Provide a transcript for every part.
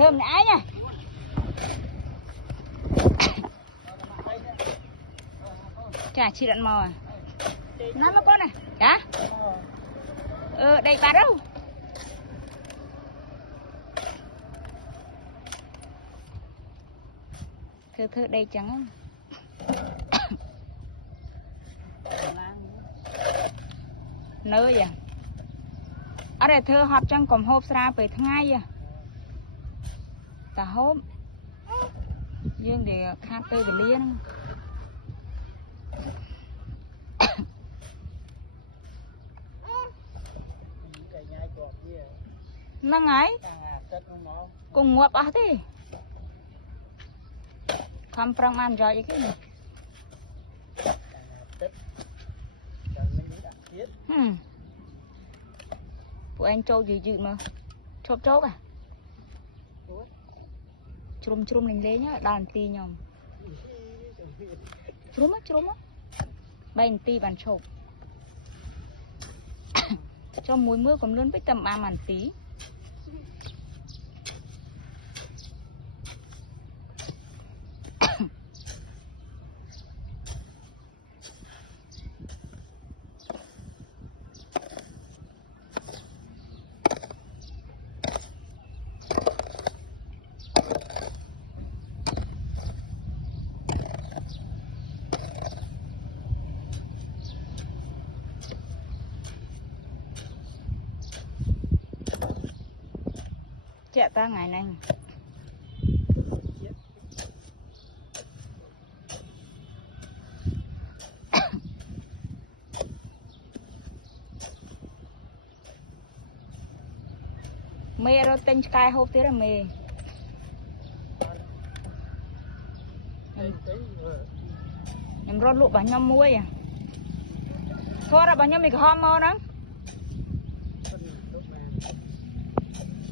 thơm nãy nha. Chà chị đặn mò à. Nó mà con này. Chà. Đây bà đâu. Thưa đây chẳng. Nơi vậy. Ở đây thưa họp trong cổng hộp ra về tháng ngày vậy. Ta hôm. Dương để khát tươi về liên. Nâng ấy. Cùng ngọt á thế. Không prong ăn rồi cái gì. Phụ anh trâu dự mà. Chốp chốp à. Chrum lên lê nhá, đàn ti nhom. Chrum á. Bánh ti bàn chộp. Cho muối mưa còn luôn với tầm am ăn tí. Chạy ta ngày này. Mê rồi tên sky hộp thế là mê. Em rót lụa bà nhóm muối à. Thôi ra bà nhóm mình hôm mơ đó.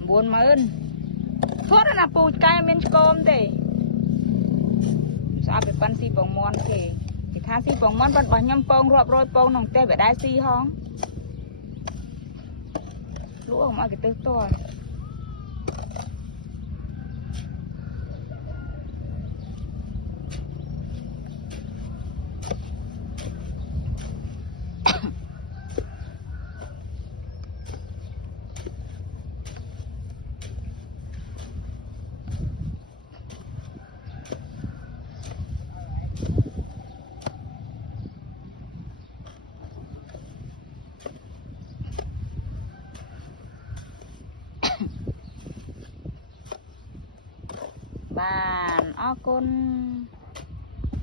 Buồn mà ơn. Thôi ra là bụi cây mình cơm thế. Sao phải bắn xì bóng mòn thì. Thì thả xì bóng mòn bà nhóm bông rộp rồi bông nồng tê phải đai xì hông. Lũ không ai cái tư to. Bạn o con